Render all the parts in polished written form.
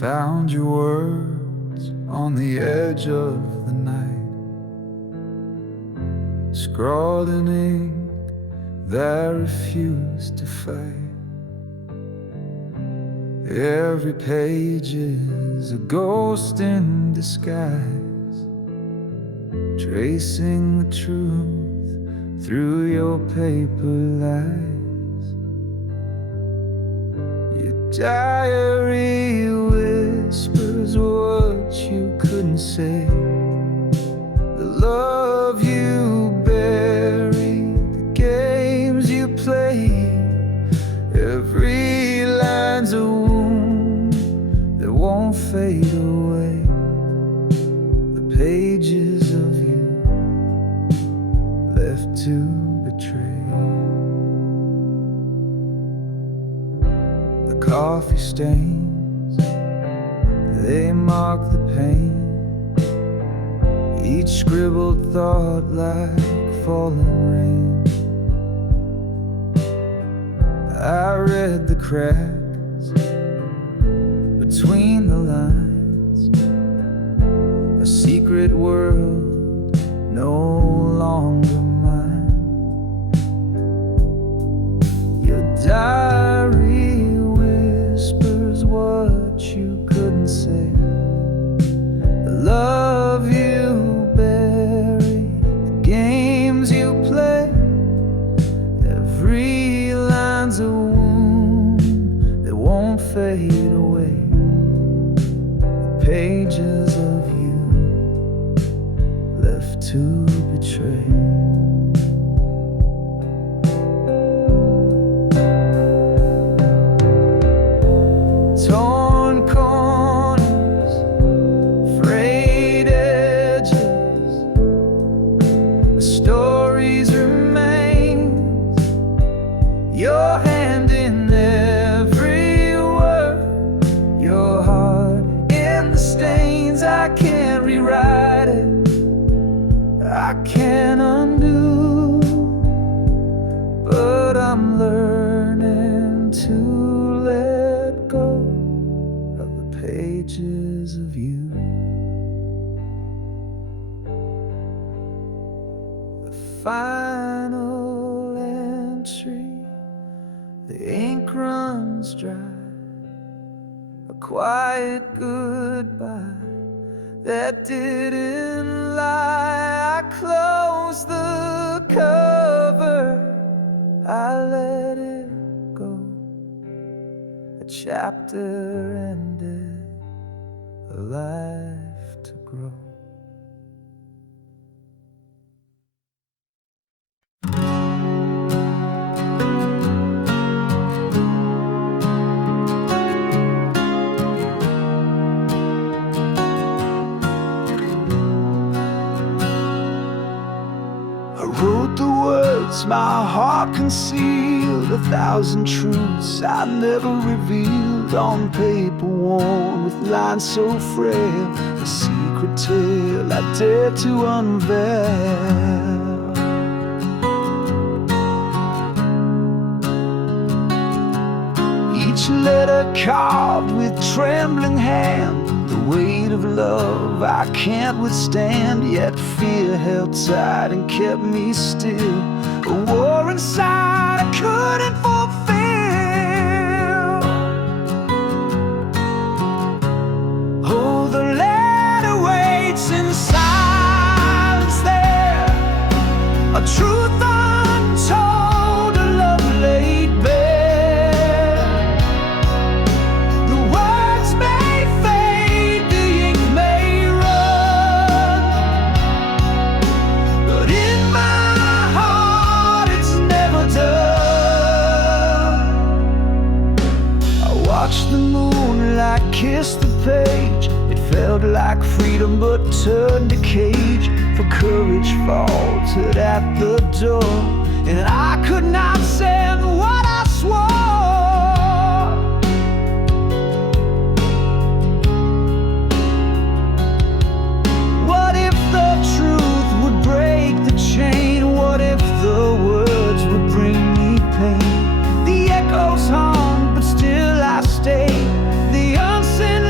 Found your words on the edge of the night, scrawled in ink that refused to fade. Every page is a ghost in disguise, tracing the truth through your paper lies. Your diary whispers what you couldn't say, the love you buried, the games you played. Every line's a wound that won't fade away, the pages of you left to betray. The coffee stains, they mark the pain, each scribbled thought like falling rain. I read the cracks between the lines, a secret world no longer mine. Your diary whispers what you couldn't say, the love you buried, the games you play. Every line's a wound that won't fade away, the pages of you left to betray. Torn corners, frayed edges, the stories remain. Your hand in every word, your heart in the stains. I can't rewrite it, I can't undo, but I'm learning to let go of the pages of you. The final entry, the ink runs dry, a quiet goodbye that didn't lie. I closed the cover, I let it go. A chapter ended, a life to grow. I wrote the words my heart concealed, 1,000 truths I never revealed, on paper worn with lines so frail, a secret tale I dared to unveil. Each letter carved with trembling hand, the weight of love I can't withstand. Yet fear held tight and kept me still, a war inside I couldn't fulfill. Oh, the letter waits in silence there, a truth untold, a love laid bare. The words may fade, the ink may run, but in my heart it's never done. I watched the moonlight kiss the page, it felt like freedom but turned to cage. For courage faltered at the door, and I could not send what I swore. What if the truth would break the chain? What if the words would bring me pain? The echoes hum, but still I stay. The unsent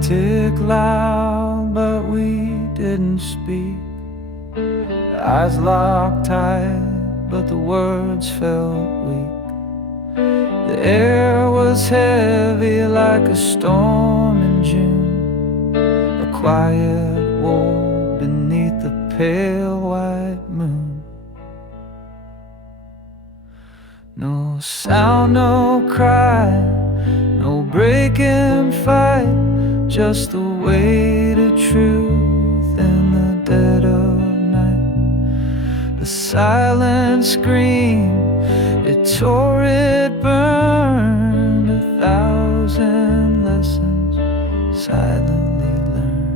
tick loud, but we didn't speak. Eyes locked tight, but the words felt weak. The air was heavy like a storm in June, a quiet war beneath the pale white moon. No sound, no cry, no breaking fight, just the weight of truth in the dead of night. The silent scream, it tore, it burned, 1,000 lessons silently learned.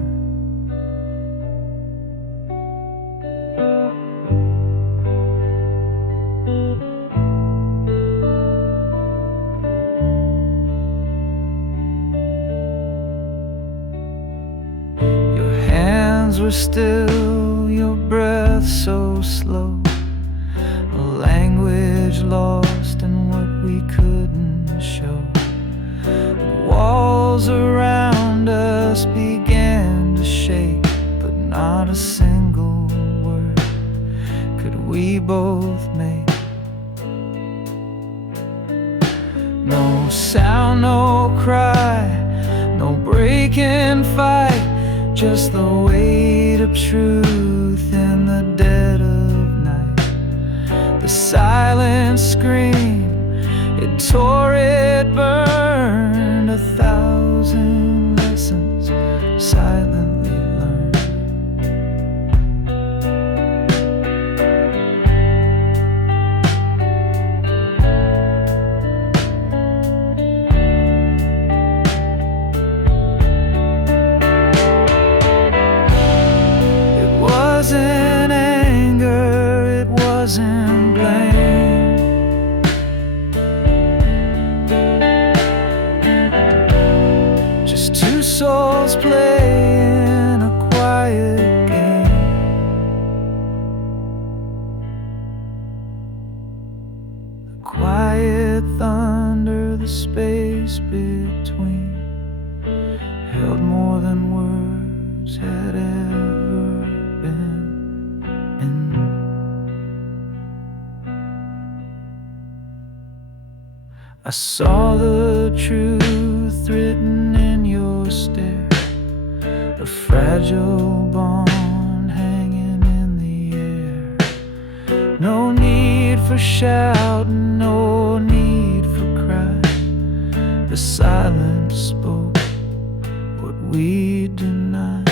Your hands were still, your breath so slow, a language lost in what we couldn't show. The walls around us began to shake, but not a single word could we both make. No sound, no cry, no breaking fight, just the weight of truth in the dead of night. The silent scream, it tore, it burned, 1,000 lessons silently learned. It wasn't anger, it wasn't blame. Just two souls playing a quiet game. The quiet thunder, the space between, held more than words had ever been. I saw the truth written in your stare, a fragile bond hanging in the air. No need for shouting, no need for crying. The silence spoke what we denied.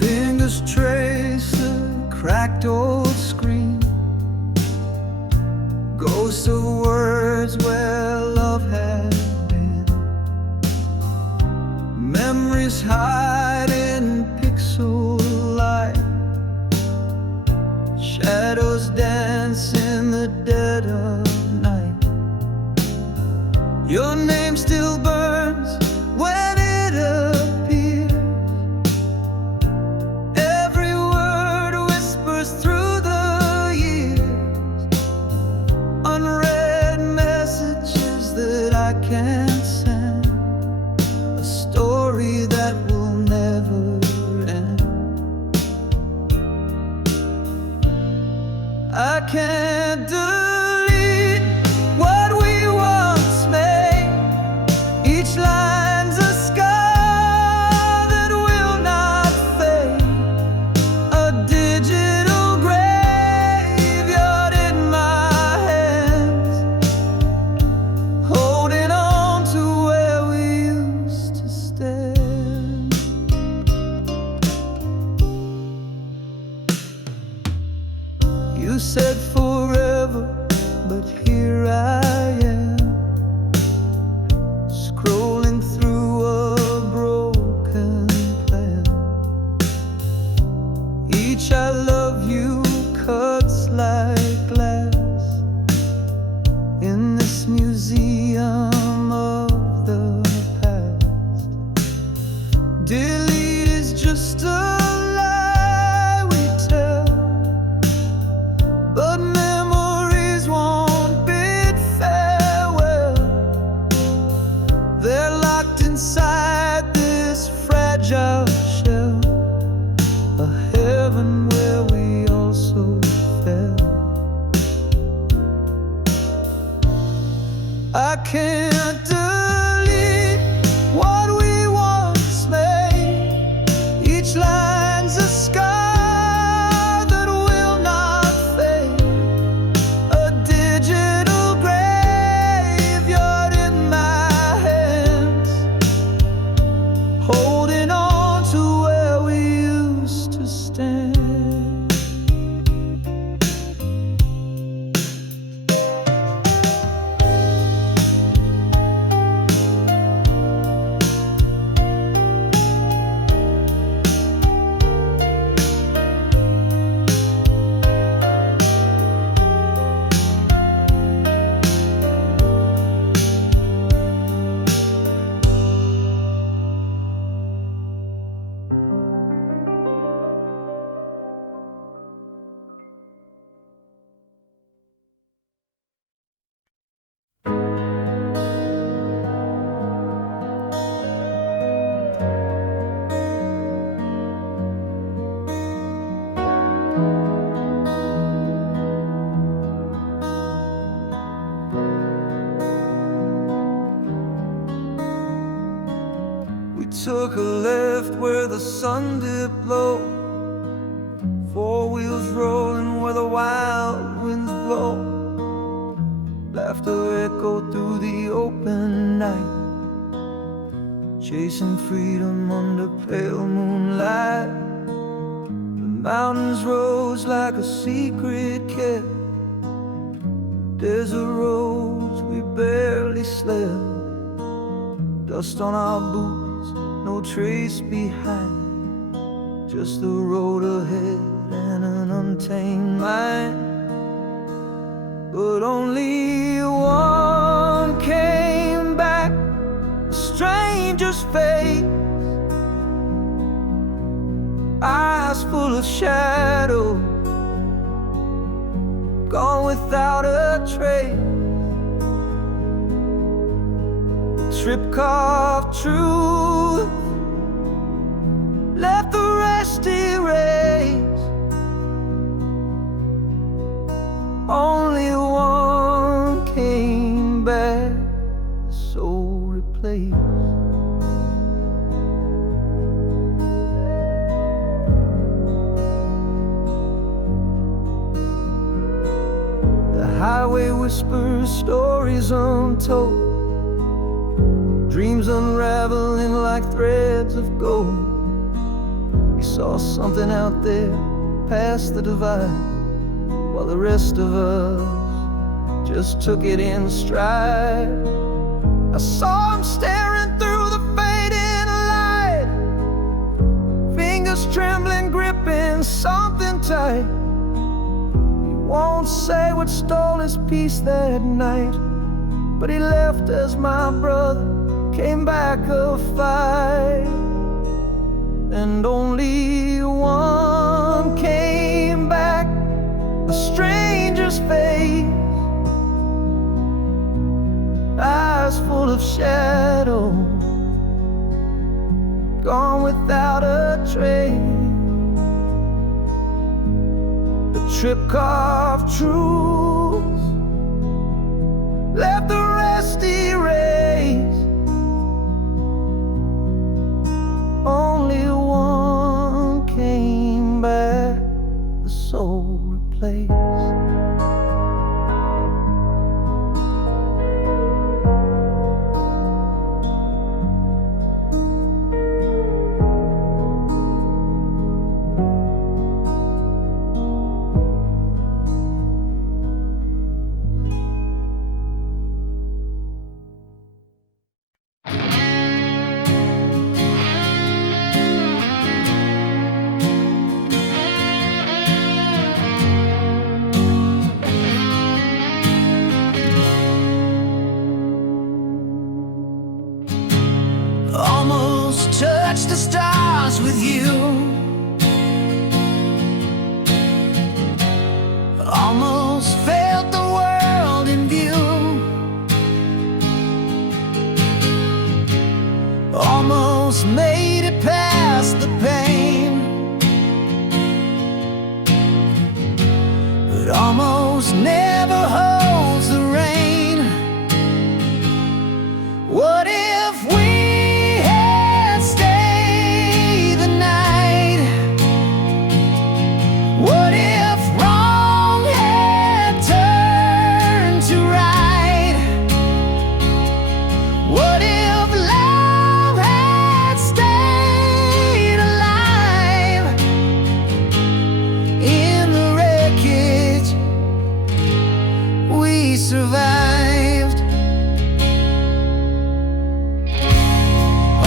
Fingers trace the cracked old screen, ghosts of words where love had been. Memories hide in pixel light, shadows dance in the dead of night. Your name still burns when it appears. Every word whispers through the years, unread messages that I can't send, a story that will never end. I can't delete what we once made. Each line's a scar that will not fade, a digital graveyard in my hands, holding on to where we used to stand. You said forever, but here I am, scrolling through a broken plan. Each I love you cuts like glass in this museum of the past. Delete is just a lie we tell, but memories won't bid farewell. They're locked inside this fragile shell, a heaven where we also fell. I can't delete what we once made. Each line's a scar that will not fade, a digital graveyard in my hands, holding on to where we used to stand. We took a left where the sun dipped low, four wheels rolling where the wild winds blow. Laughter echoed through the open night, chasing freedom under pale moonlight. The mountains rose like a secret kept, desert roads we barely slept. Dust on our boots, no trace behind, just the road ahead and an untamed mind. But only one came back, a stranger's face, eyes full of shadow, gone without a trace. Trip-carved truth left the rest erased. Only one came back, the soul replaced. The highway whispers stories untold, dreams unraveling like threads of gold. We saw something out there past the divide, while the rest of us just took it in stride. I saw him staring through the fading light, fingers trembling, gripping something tight. He won't say what stole his peace that night, but he left as my brother came back a fight. And only one came back, a stranger's face, eyes full of shadow, gone without a trace. The trip-carved truth left the rest erased. Only one came back, the soul replaced. almost never holds the rain. What if we had stayed the night? What if wrong had turned to right? What if love had stayed alive? In the wreckage we survived.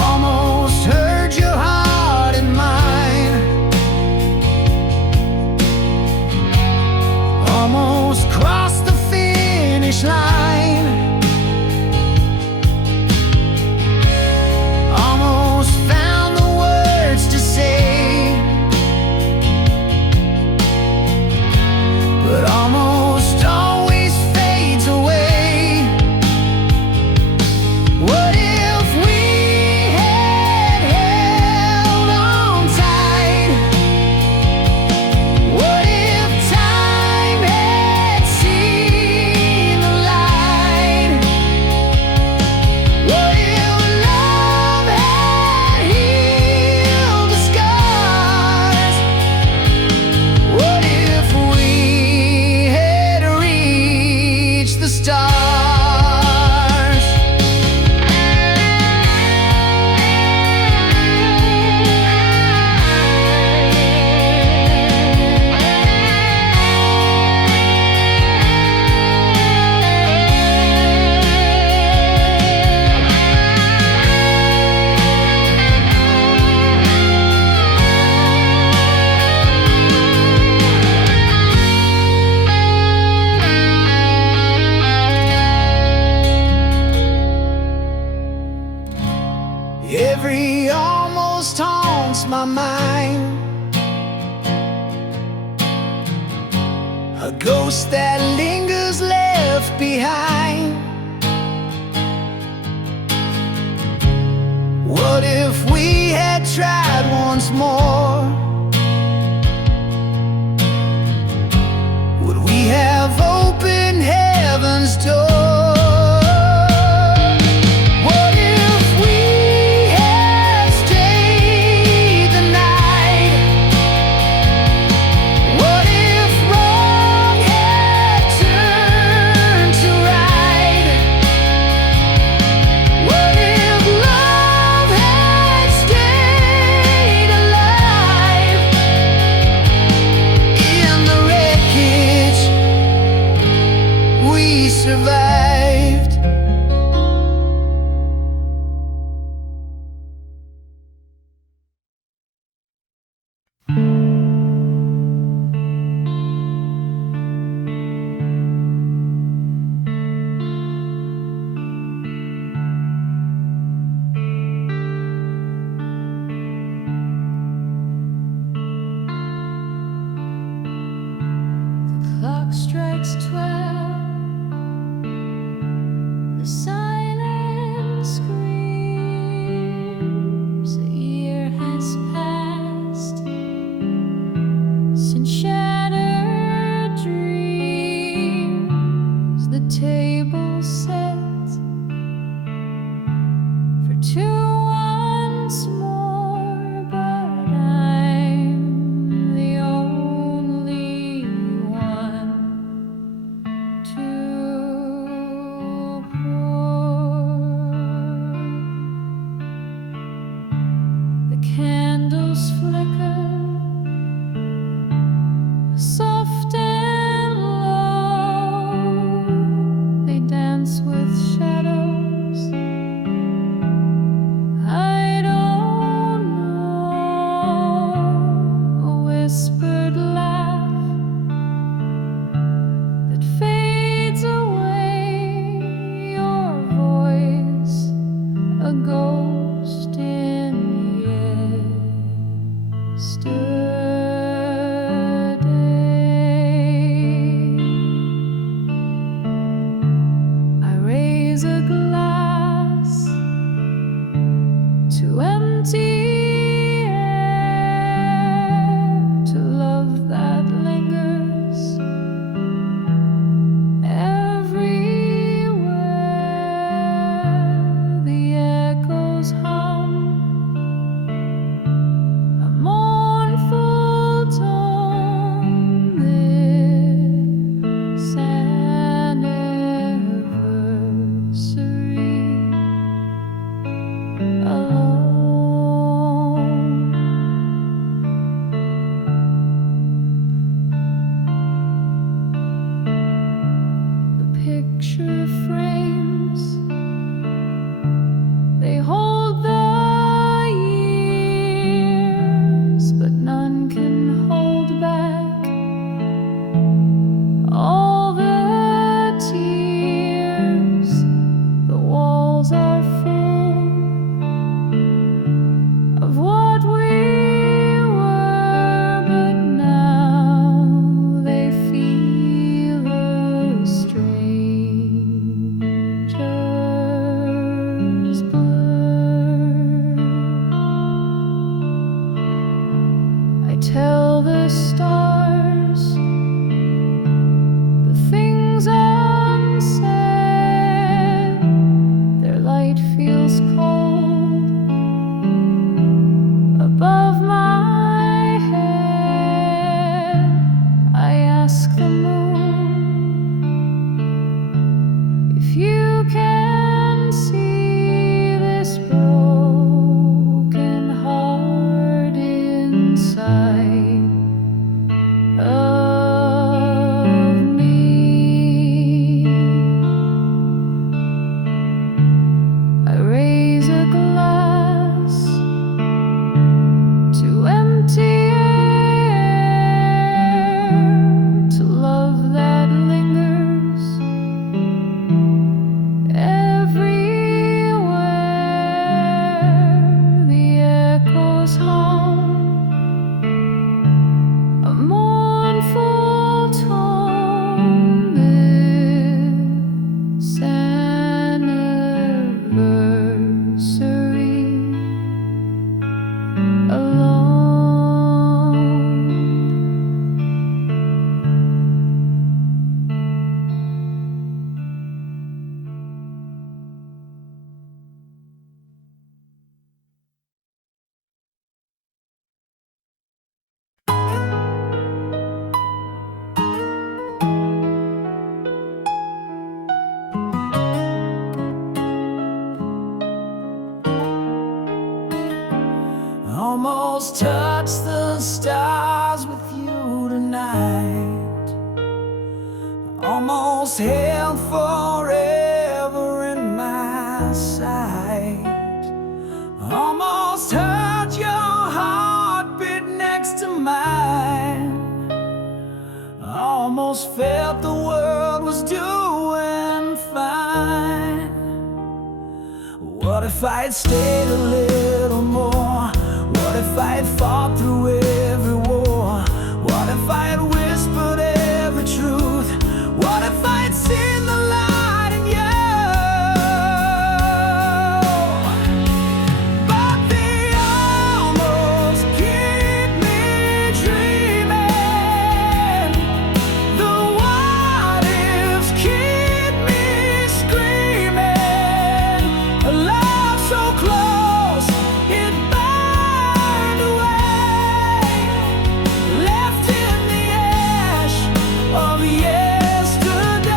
Almost hurt your heart and mine. Almost crossed the finish line. Almost found the words to say, but almost always fades away. What if we had held on tight? What if time had seen the light? What if love had healed the scars? What if we had reached the stars? Every almost haunts my mind. A ghost that lingers left behind. What if we had tried once more? Would we have opened heaven's door? What if we had stayed the night? What if wrong had turned to right? What if love had stayed alive? In the wreckage we survived. Clock strikes 12. The silence screams. A year has passed since shattered dreams. The table set for two once more, but I'm the only one I tell the stars the things unsaid. Their light feels cold above my head. I ask the moon if you can see this broken heart inside of me. I raise a glass to empty air, to love that lingers everywhere. The echoes hum a mournful tone. This anniversary alone. Almost touch the stars with you tonight. Almost held forever in my sight. Almost heard your heartbeat next to mine. Almost felt the world was doing fine. What if I had stayed a little more? What if I had fought through every war? What if I had whispered every truth? What if I had seen the light in you? But they almost keep me dreaming. The what ifs keep me screaming. A love so close, it burned away, left in the ash of yesterday.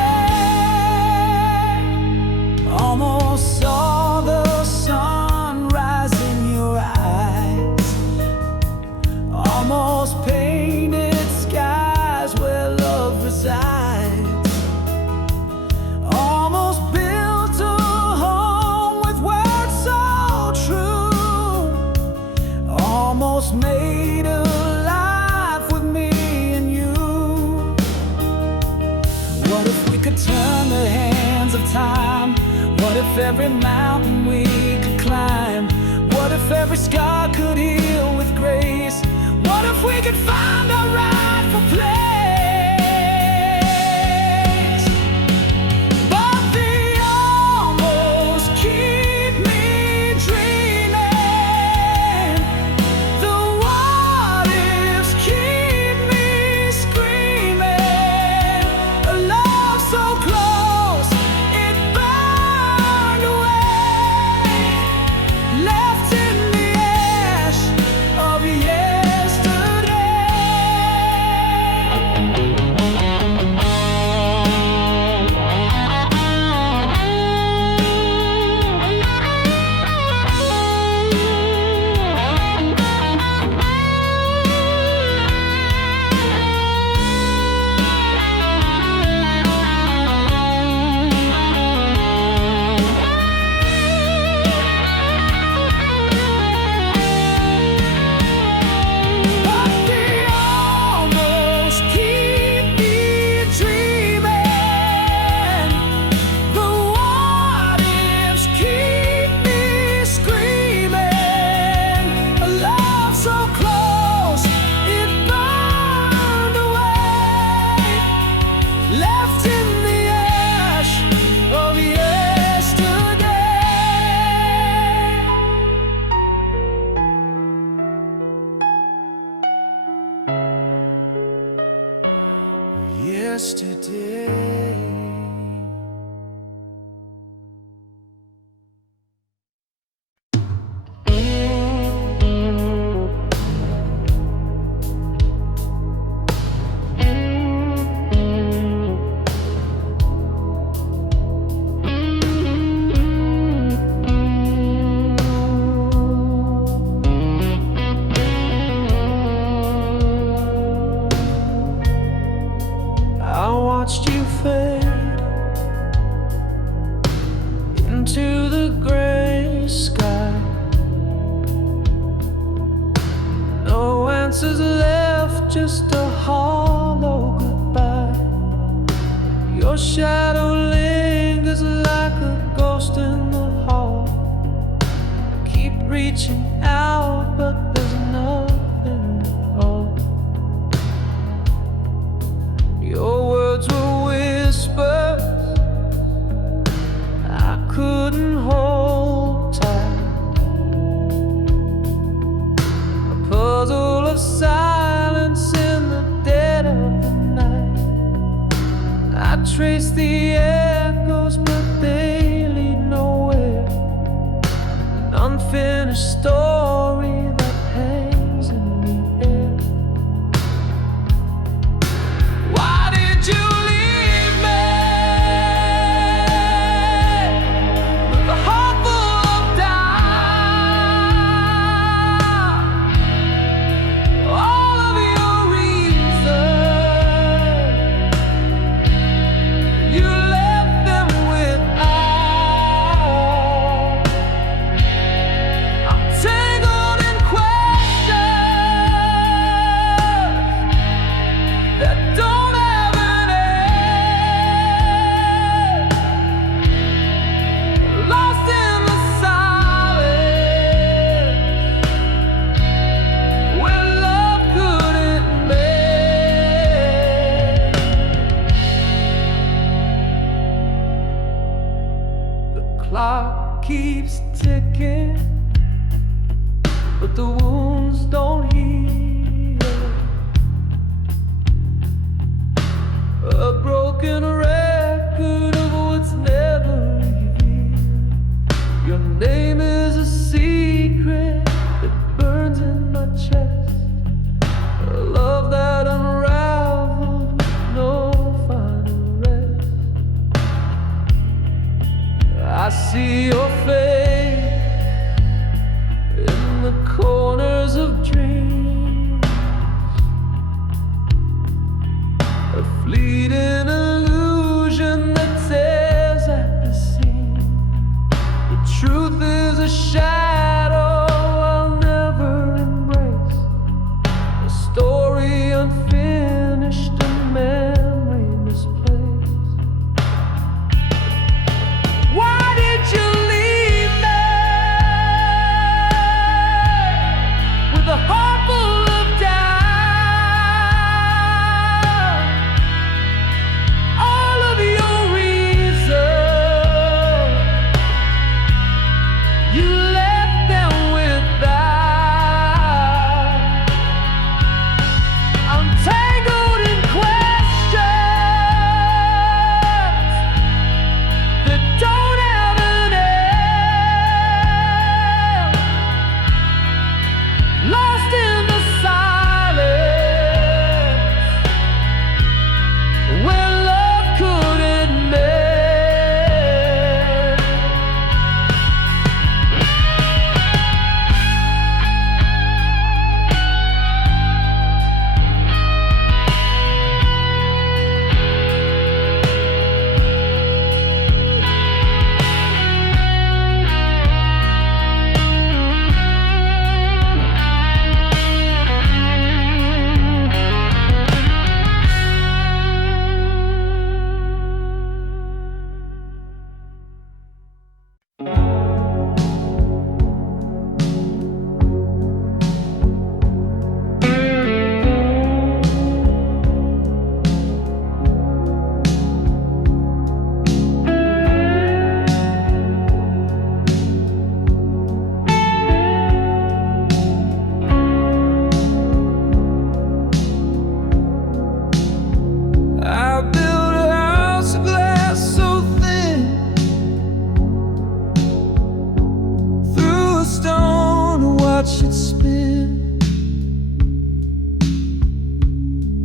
Almost saw the sun rise in your eyes. Almost painted skies where love resides. Almost built a home with words so true. Almost made a life with me and you. What if we could turn the hands of time? What if every mountain we could climb? What if every scar could heal with grace? What if we could find our rightful place? But they almost keep me dreaming. The what ifs keep me screaming. A love so close, it burned away, left in the ash of yesterday. yesterday. I watched you fade into the gray sky. No answers left, just a hollow goodbye. Your shadow lingers like a ghost in the hall. I keep reaching out, but there's nothing at all. Your words were whispers I couldn't hold tight. A puzzle of silence in the dead of the night. I trace the echoes, but they lead nowhere. An unfinished story that hangs in the air. Why did you leave me with a heart full of doubt? All of your reasons, you left them without. I'm tangled in questions that don't have an end. Lost in the silence where love couldn't mend. The clock keeps ticking, but the wounds don't heal. A broken record of what's never revealed. Your name is a secret that burns in my chest. A love that unraveled with no final rest. I see your face in the corners of dreams.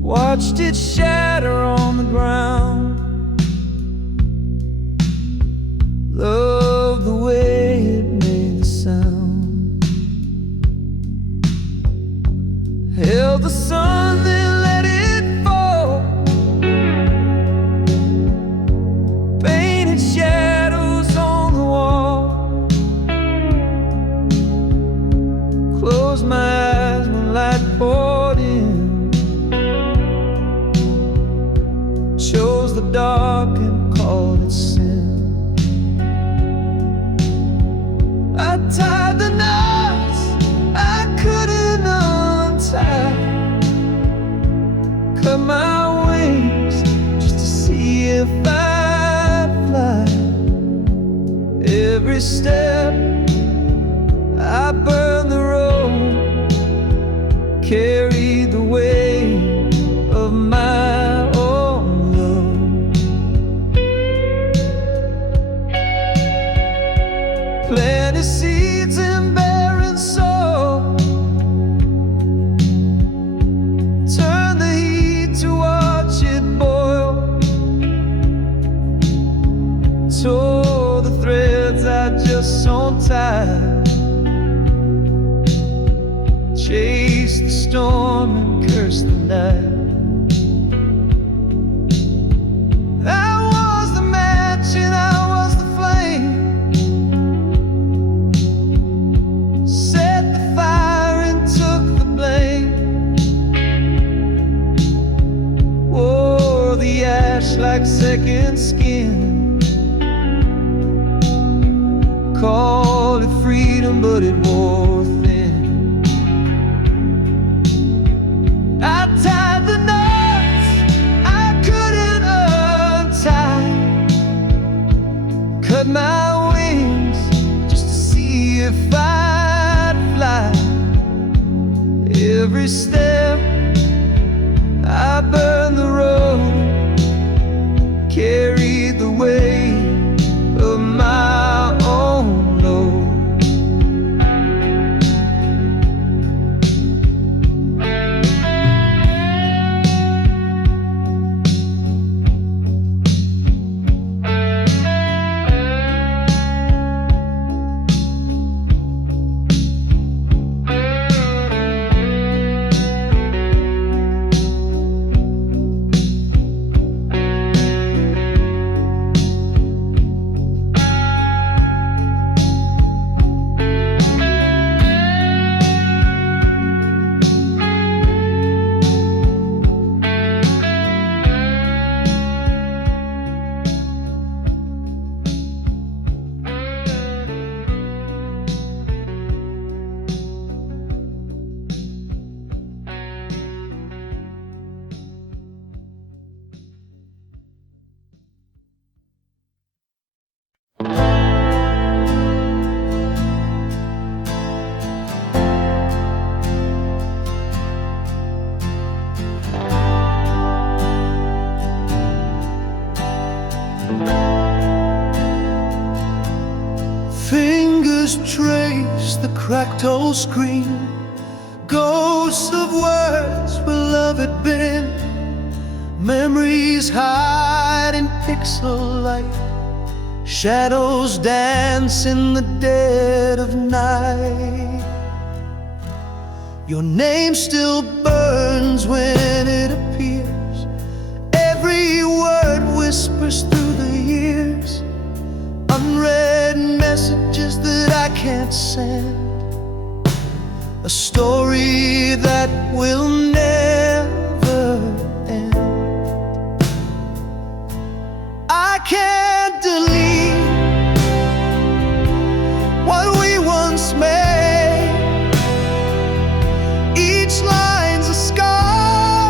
watched it shatter on the ground. Love the way it made the sound. Held the sun, then let it fall. Painted shadows on the wall. Closed my eyes when light poured in. Chose the dark and called it sin. I tied the knots I couldn't untie. Cut my wings just to see if I'd fly. Every step I burned the road, carried the weight of my own love. Planted seeds in barren soil, turn the heat to watch it boil. Tore the threads I just sewn tight, chased the storm and cursed the night. I was the match and I was the flame. Set the fire and took the blame. Wore the ash like second skin. Called it freedom, but it wore thin. I tied the knots I couldn't untie. Cut my wings just to see if I'd fly. Every step I burned the road, carried the weight of my own load. Fingers trace the cracked old screen, ghosts of words where love had been. Memories hide in pixel light, shadows dance in the dead of night. Your name still burns when it appears. Every word whispers through the years. Unread messages that I can't send. A story that will never end. I can't delete what we once made. Each line's a scar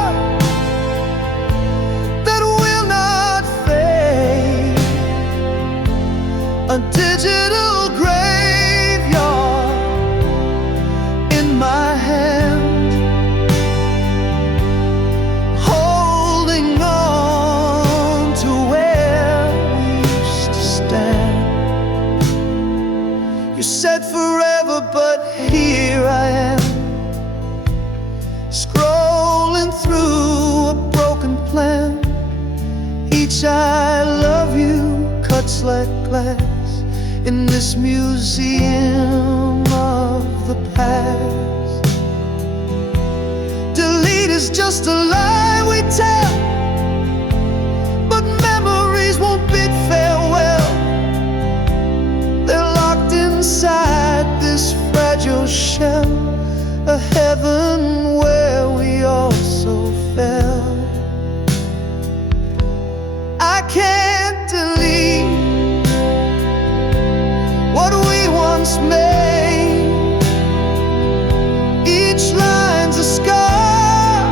speech I love you cuts like glass in this museum of the past. Delete is just a lie we tell, but memories won't bid farewell. They're locked inside this fragile shell, a heaven where we also fell. I can't delete what we once made. Each line's a scar,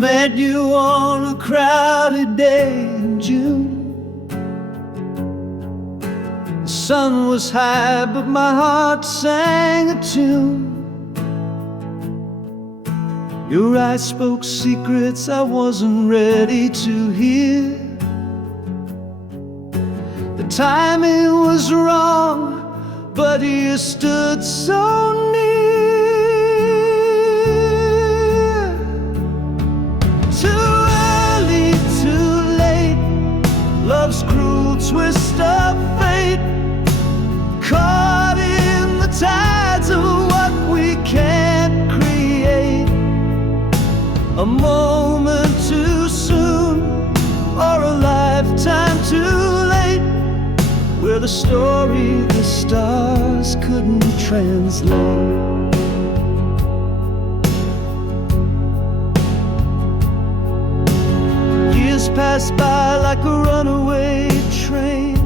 met you on a crowded day in June. The sun was high, but my heart sang a tune. Your eyes spoke secrets I wasn't ready to hear. The timing was wrong, but you stood so near. Too early, too late, love's cruel twist of fate. Caught in the tides of what we can't create. A moment too soon, or a lifetime too late. We're the story the stars couldn't translate. Years passed by like a runaway train.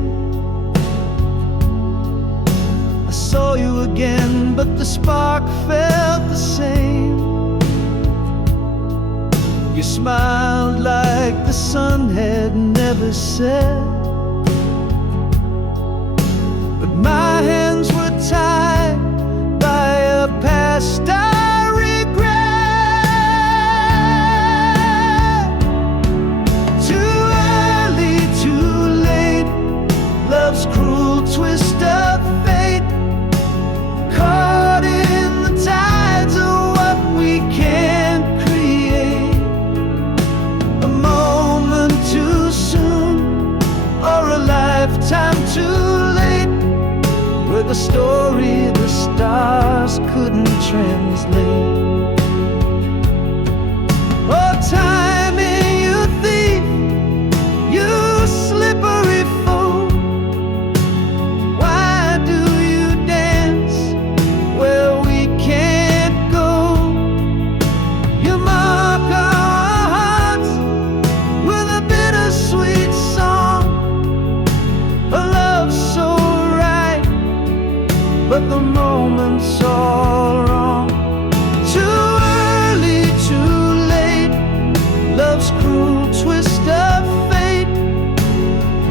I saw you again, but the spark felt the same. You smiled like the sun had never set. But my hands were tied by a past I regret. Too early, too late, love's cruel twist of fate. Caught in the tides of what we can't create. A moment too soon, or a lifetime too late. We're the story the stars couldn't translate. Oh, timing, you thief, you slippery fool. Why do you dance where we can't go? You mark our hearts with a bittersweet song. A love so right, but the moment's all wrong. Too early, too late, love's cruel twist of fate.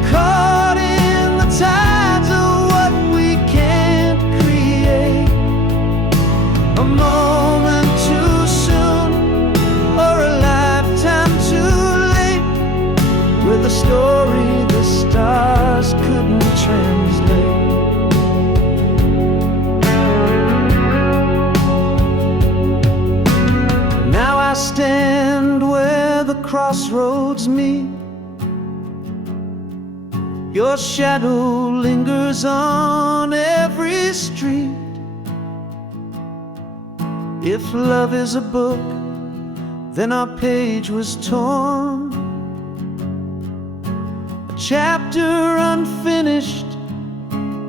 Caught in the tides of what we can't create. A moment too soon, or a lifetime too late. We're the story the stars couldn't translate. Now I stand where the crossroads meet. Your shadow lingers on every street. If love is a book, then our page was torn. A chapter unfinished,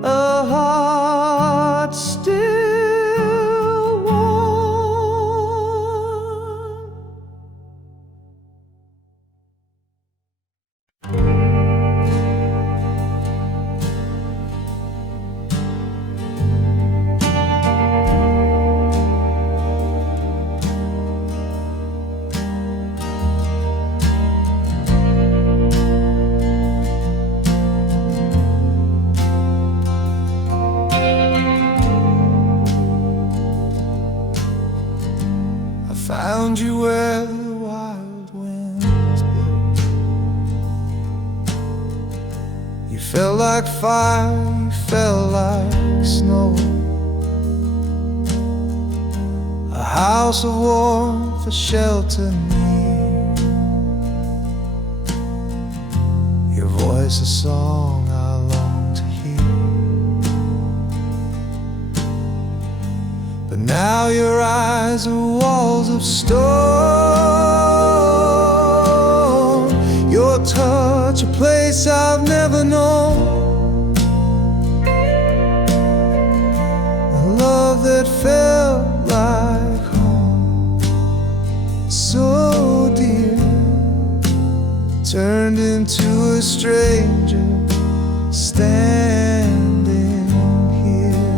a heart still warm. Found you where the wild winds blow. You felt like fire, you felt like snow. A house of warmth, a shelter near. Your voice a song I long to hear. But now your eyes are walls of stone. Your touch a place I've never known. A love that felt like home, so dear, turned into a stranger standing here.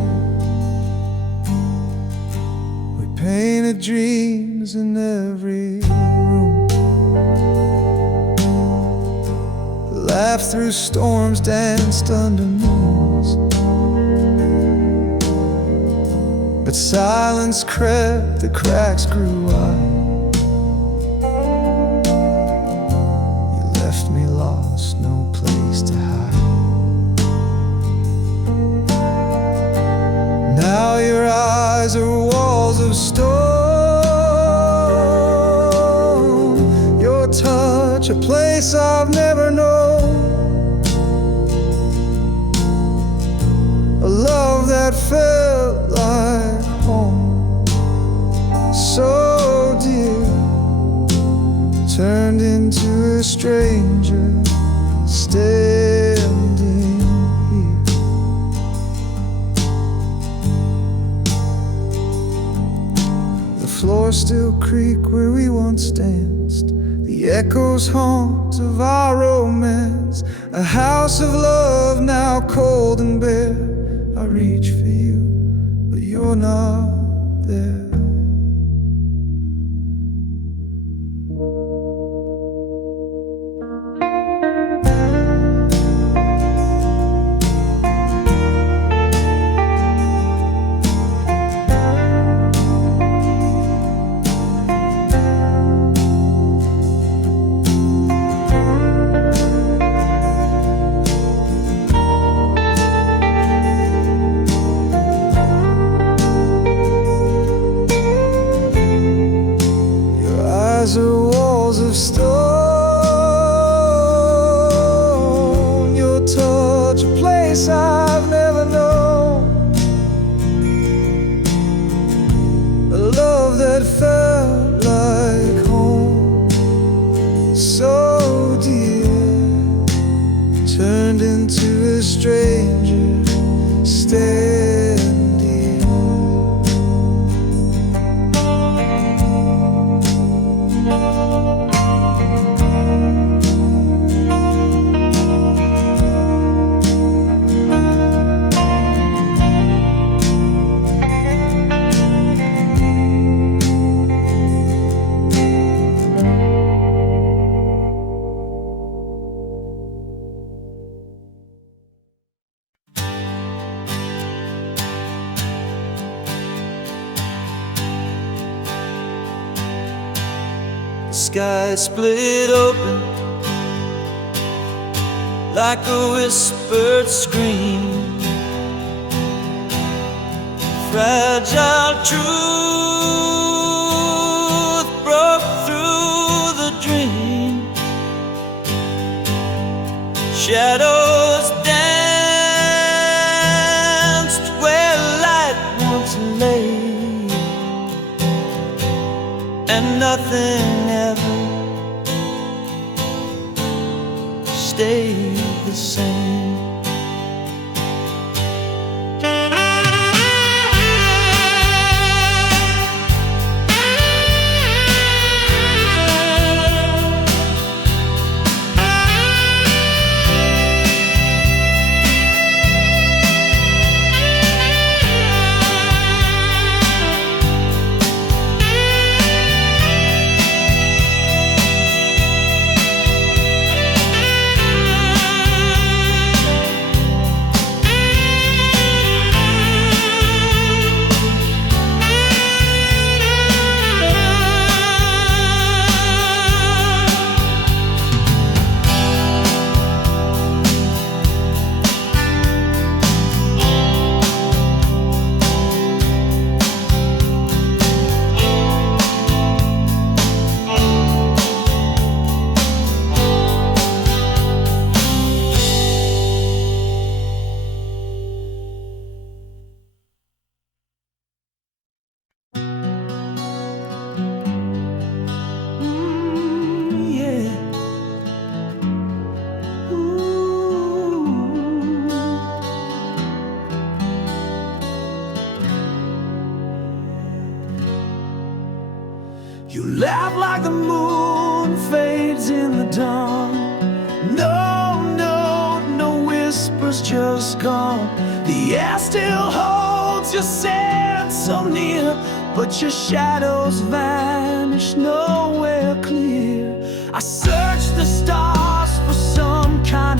We painted dreams in every room. laughed through storms, danced under moons. But silence crept, the cracks grew wide. You left me lost, no place to hide. Now your eyes are walls of stone. Your touch, a place I've never known. A love that felt like home, so dear, turned into a stranger standing here. The floors still creak where we once danced. The echoes haunt of our romance. A house of love now cold and bare. I reach for you, but you're not there. Are walls of stone. Your touch, a place I've never known. A love that felt like home, so dear, turned into a stranger standing. The sky split open like a whispered scream. Fragile truth broke through the dream. Shadows danced where light once lay, and nothing ever stayed the same. You laugh like the moon fades in the dawn. No whispers, just gone. The air still holds your scent so near, but your shadows vanish nowhere clear. I search the stars for some kind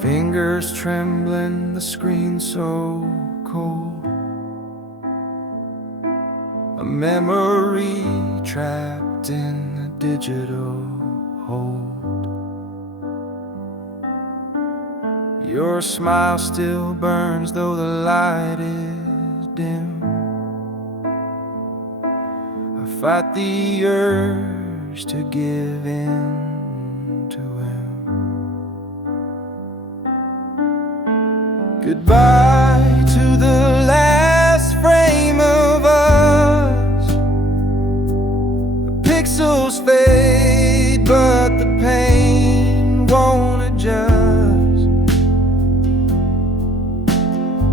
Fingers trembling, the screen so cold. A memory trapped in a digital hold. Your smile still burns though the light is dim. I fight the urge to give in to him. Goodbye to the last frame of us. The pixels fade, but the pain won't adjust.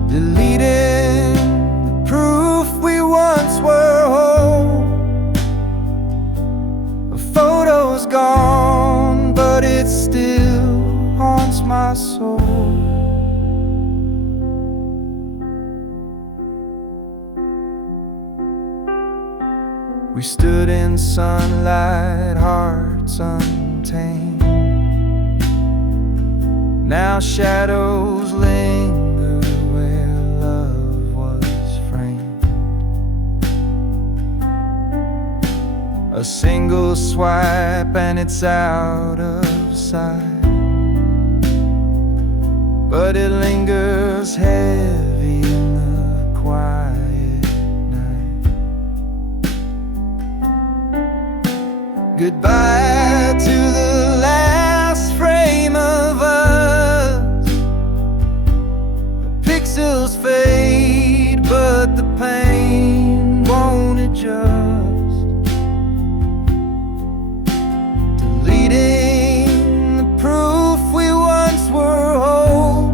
Deleting the proof we once were whole. The photo's gone, but it still haunts my soul. We stood in sunlight, hearts untamed. Now shadows linger where love was framed. A single swipe and it's out of sight, but it lingers heavy in the quiet night. Goodbye to the last frame of us. The pixels fade, but the pain won't adjust. Deleting the proof we once were whole.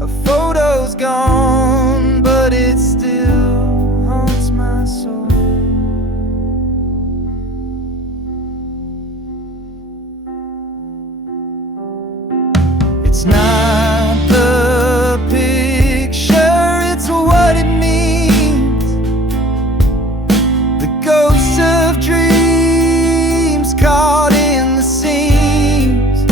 A photo's gone, but it still haunts my soul. It's not the picture, it's what it means. The ghosts of dreams caught in the seams.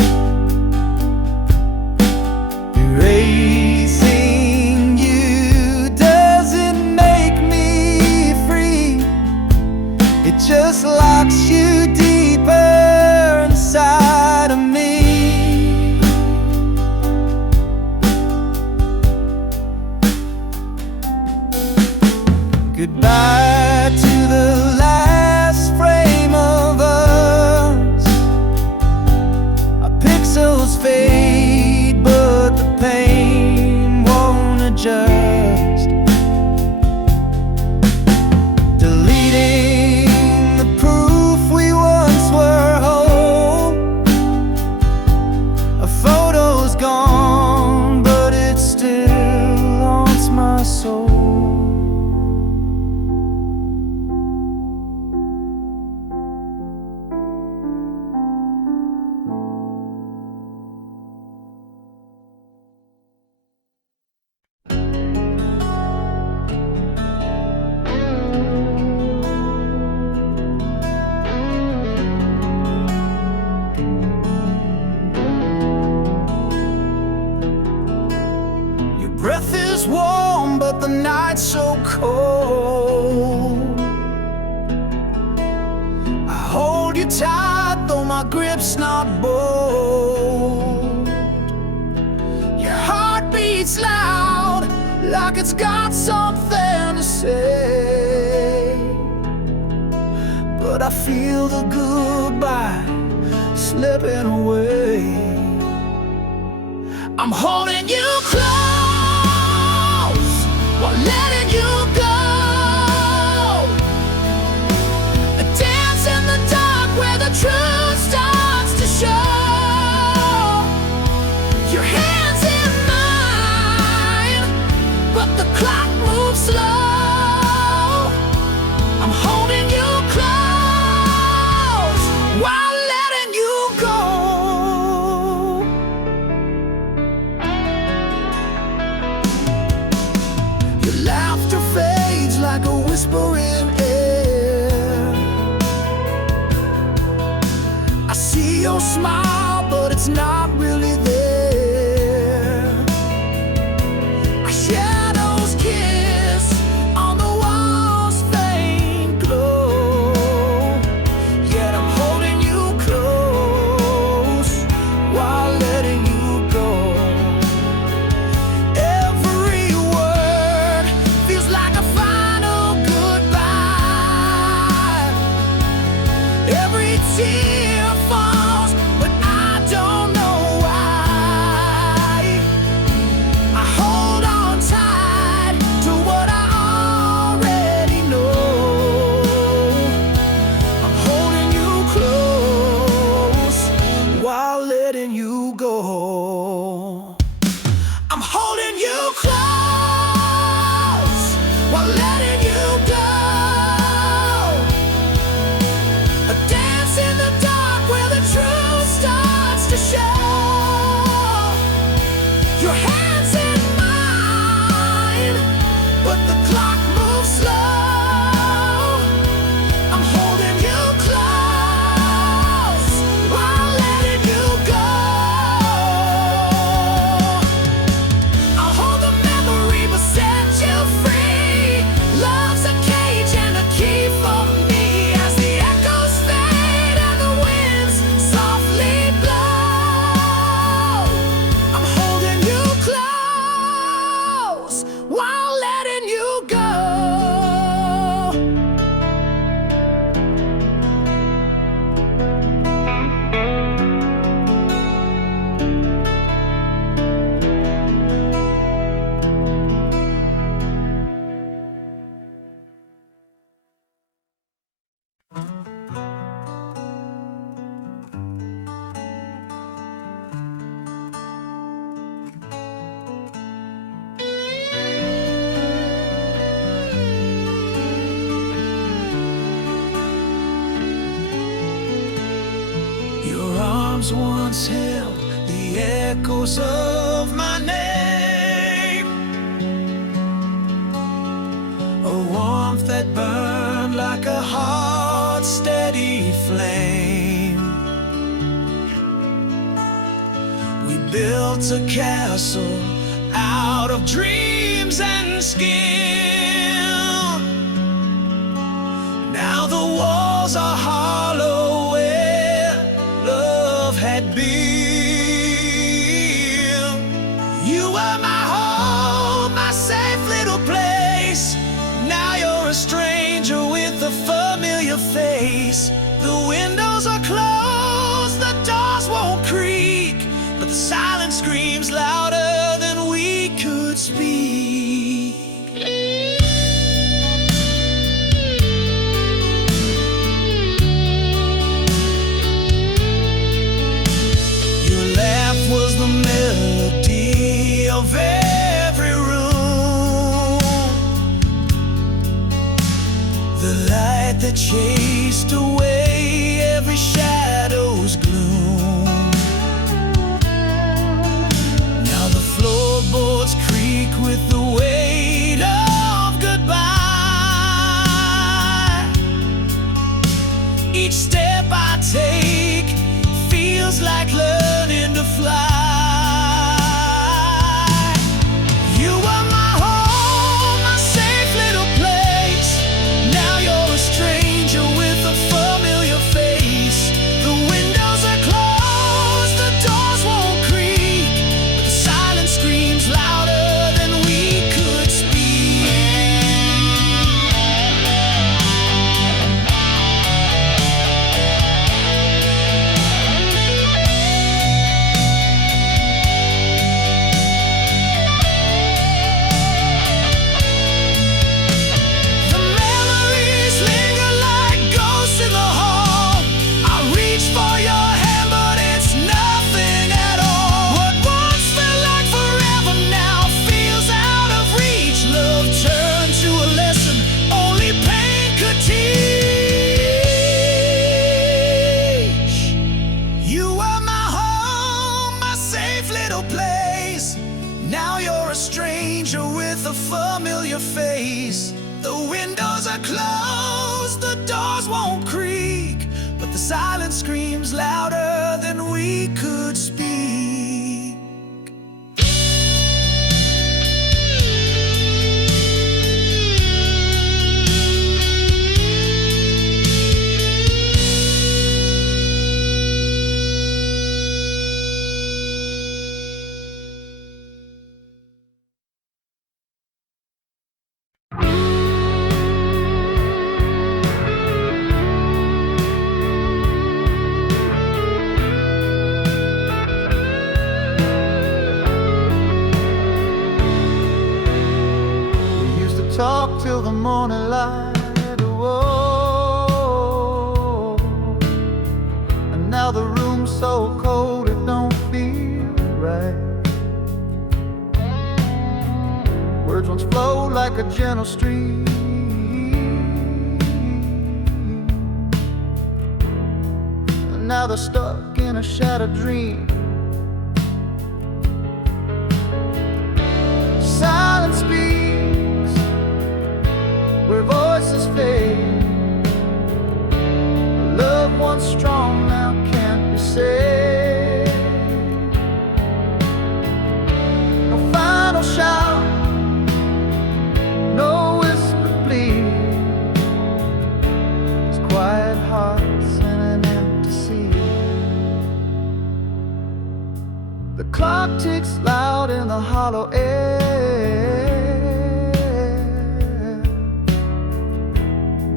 Erasing you doesn't make me free. It just locks you deeper inside of me. Goodbye to the last frame of us. Our pixels fade, but the pain won't adjust. Deleting the proof we once were whole. A photo's gone, but it still haunts my soul. Breath is warm, but the night's so cold. I hold you tight, though my grip's not bold. Your heart beats loud, like it's got something to say. But I feel the goodbye slipping away. I'm holding you close while letting you go. A dance in the dark where the truth starts to show. Your hands in mine, but the clock moves slow. I'm holding you close while letting you go. Your laughter fades like a whisper in air. I see your smile, out, but it's not really there. Our shadows kiss on the walls, faint glow. Yet I'm holding you close while letting you go. Every word feels like a final goodbye. Every tear falls, but I don't know why. I hold on tight to what I already know. I'm holding you close while letting you go. I'm holding you close while letting you go. A dance in the dark where the truth starts to show. Your hands in mine, but the clock moves slow. I'm holding you close while letting you go. I'll hold the memory but set you free. Love's a cage and a key for me as the echoes fade and the winds softly blow. I'm holding you close while letting you go. Your arms once held the echoes of my name, a warmth that burned like a hot, steady flame. We built a castle out of dreams and skin. Now the walls are hollow where love had been. You were my home, my safe little place. Now you're a stranger with a familiar face. The windows are closed, the doors won't creak, but the silence screams louder than we could speak. Your laugh was the melody of every room, the light that chased away every shadow's gloom. Now the floorboards creak with the weight of goodbye. Each step I take feels like learning to fly. You were my home, my safe little place. Now you're a stranger with a familiar face. The windows are closed, the doors won't creak, but the silence screams louder than we could speak. The memories linger like ghosts in the hall. I reach for your hand, but it's nothing at all. What once felt like forever now feels out of reach. Love turned to a lesson only pain could teach. You were my home, my safe little place. Now you're a stranger with a familiar face. The windows are closed, the doors won't creak, but the silence screams louder than we could like a gentle stream. And now they're stuck in a shattered dream. Silence speaks where voices fade. Love once strong now can't be saved. No final shout, no whispered plea. It's quiet hearts and an empty sea. The clock ticks loud in the hollow air.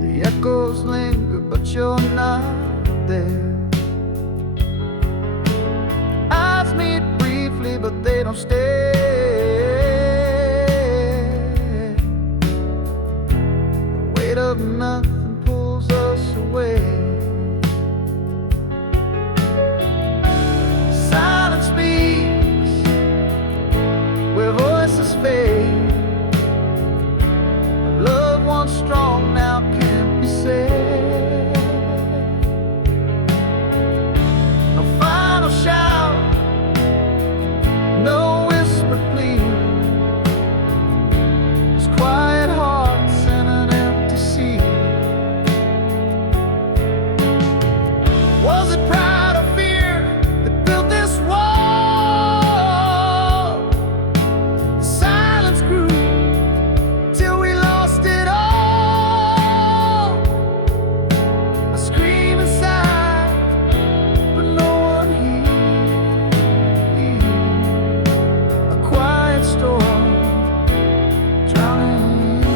The echoes linger, but you're not there. Eyes meet briefly, but they don't stay. The weight of nothing pulls us away. Silence speaks where voices fade. Love once strong now can't be saved. No final shout, no whispered plea. Just quiet hearts and an empty sea. Was it pride or fear that built this wall? The silence grew till we lost it all. I scream inside, but no one hears. A quiet storm drowning in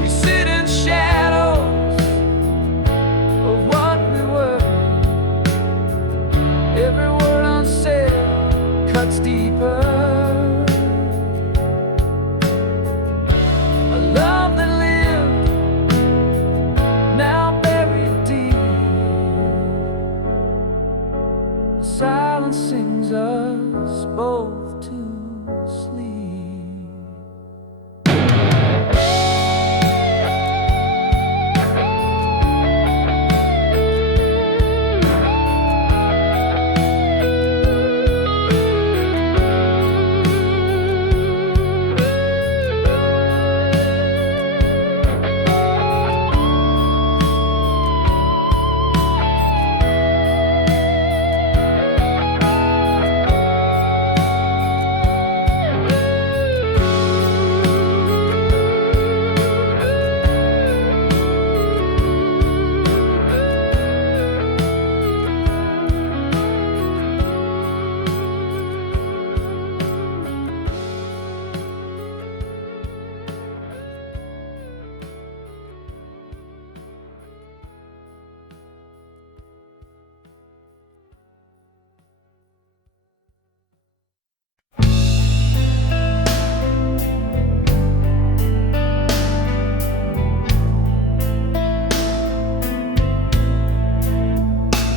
we sit in shadows of what we were. Every word unsaid cuts deeper. A love that lived, now buried deep. The silence sings us both to sleep.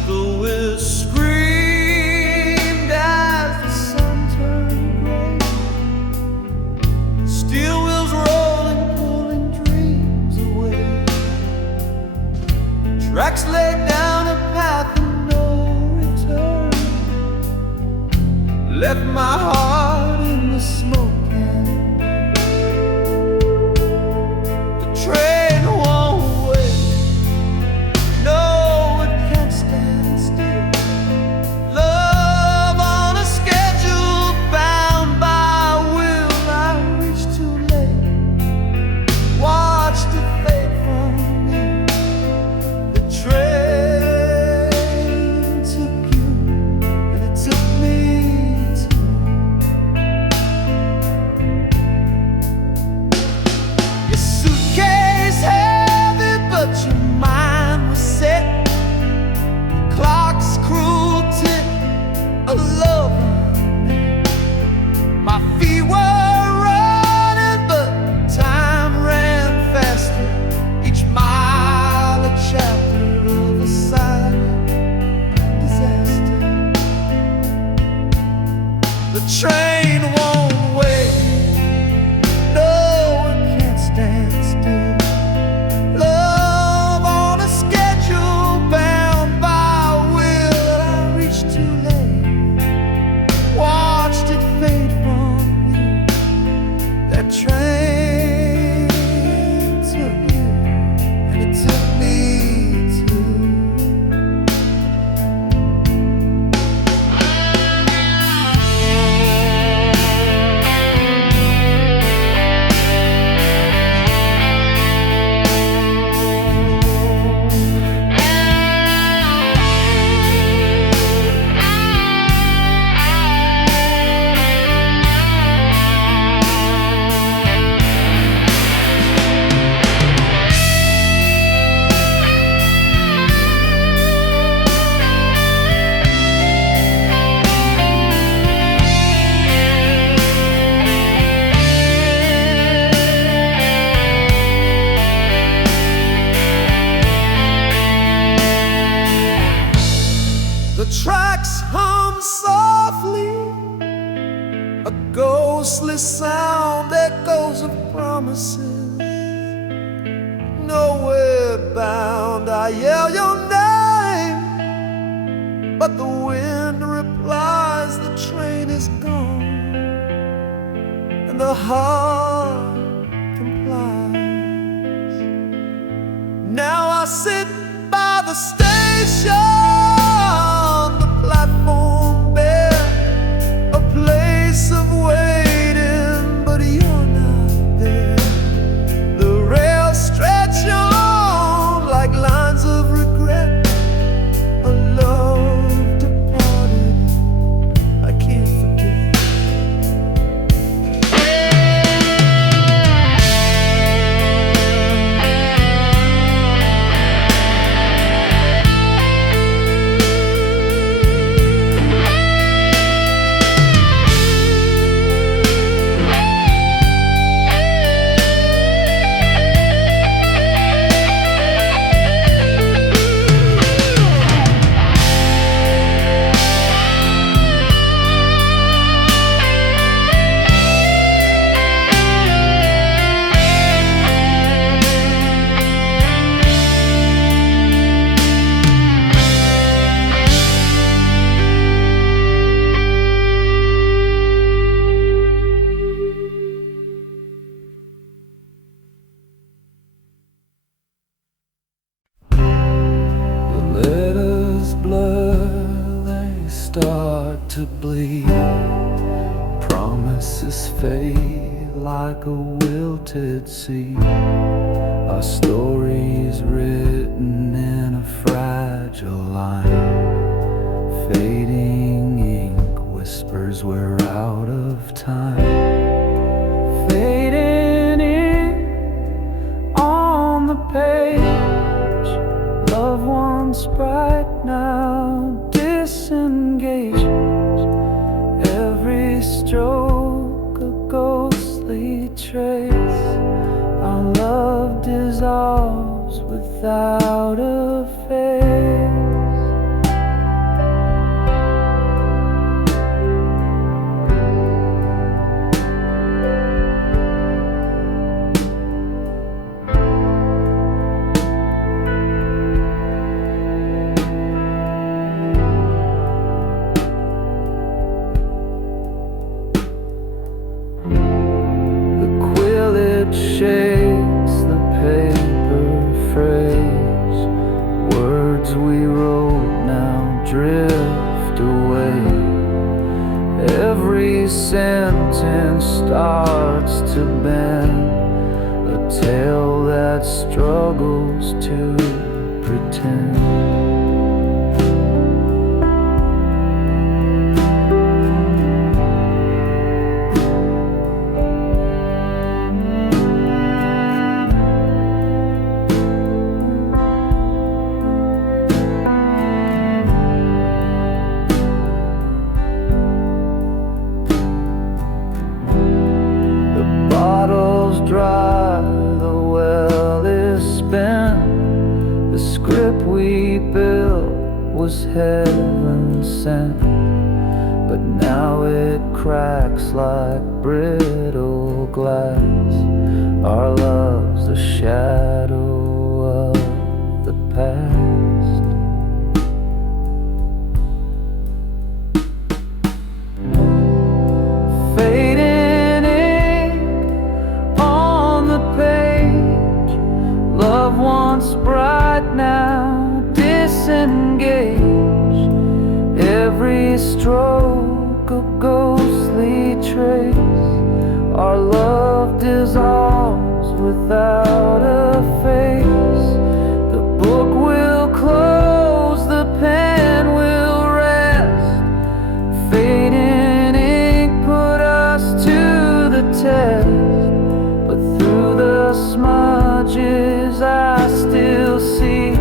Though it screamed as the sun turned gray, steel wheels rolling, pulling dreams away. Tracks laid down a path of no return, left my heart in the smoke. The train won't wait. No, it can't stand still. Love on a schedule, bound by will. I reached too late, watched it fade from me. The train took you, and it took me too. train won't wait. No, it can't stand still. Love on a schedule, bound by will. I reached too late, watched it fade from you. That train took you, and it took me too. The tracks hum softly, a ghostly sound echoes of promises. Nowhere bound, I yell your name, but the wind replies the train is gone, and the heart complies. Now I sit by the station, the platform bare, a place of waiting, but you're not there. The rails stretch on like lines of regret, a love departed I can't forget. Letters blur, they start to bleed. Promises fade like a wilted seed. Our stories written in a fragile line. Fading ink whispers we're out of time. Fading ink on the page. Loved ones bright now disengaged. Every stroke a ghostly trace. Our love dissolves without a face. Shakes the paper phrase. Words we wrote now drift away. Every sentence starts to bend, a tale that struggles to pretend. Dry, the well is spent. The script we built was heaven sent. but now it cracks like brittle glass. Our love's a shadow of the past. Fading ink on the page, love once bright, now disengaged. Every stroke a ghostly trace. Our love dissolves without a face. The book will close, the pen will rest. Fading ink put us to the test, but through the smudges I still see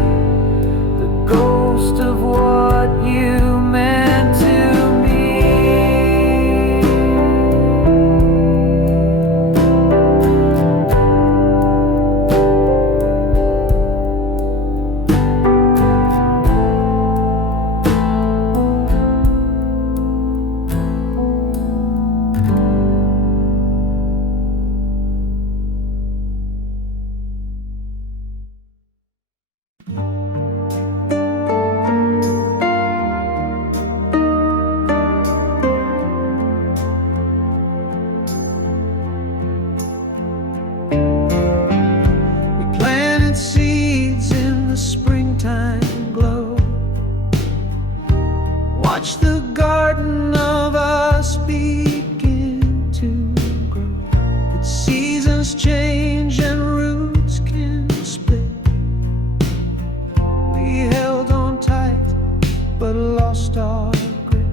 the ghost of what you meant to me. Seeds in the springtime glow. Watch the garden of us begin to grow. But seasons change and roots can split. We held on tight but lost our grip.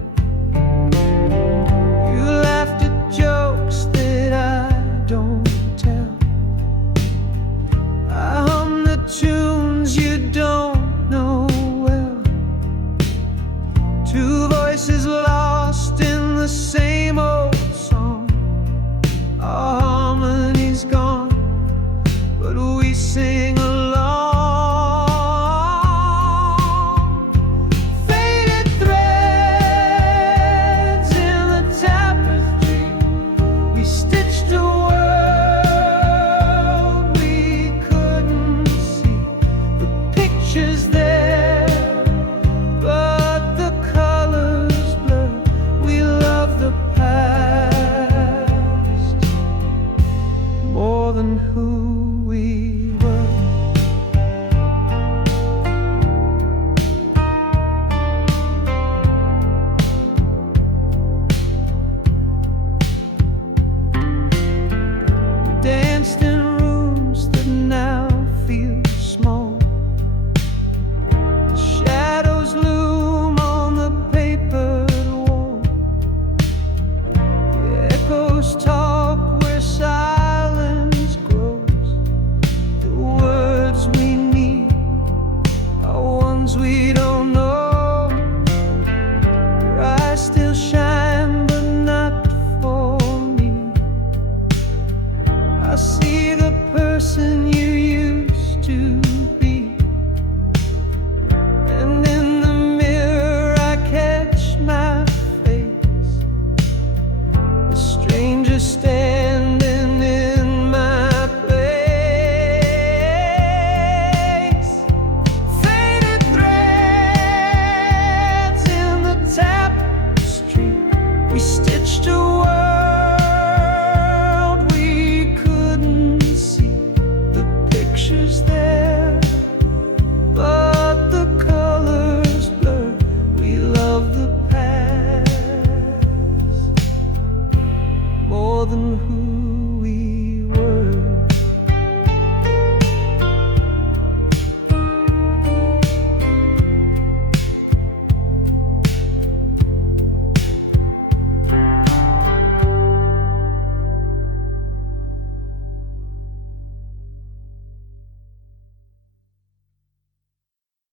You laughed at jokes that I don't tell. I hum the tunes you don't know well. Two voices lost in the same old song. Our harmony's gone, but we sing along. Faded threads in the tapestry. We stitched a world we couldn't see. The picture's there, but the colors blur. We love the past more than who we were. Danced in rooms that now feel small. The shadows loom on the papered wall. The echoes talk where silence grows. The words we need are ones we don't know. Your eyes still shine, but not for me. I see the person you used to be, and in the mirror I catch my face. A stranger standing in my place. Faded threads in the tapestry. We stitch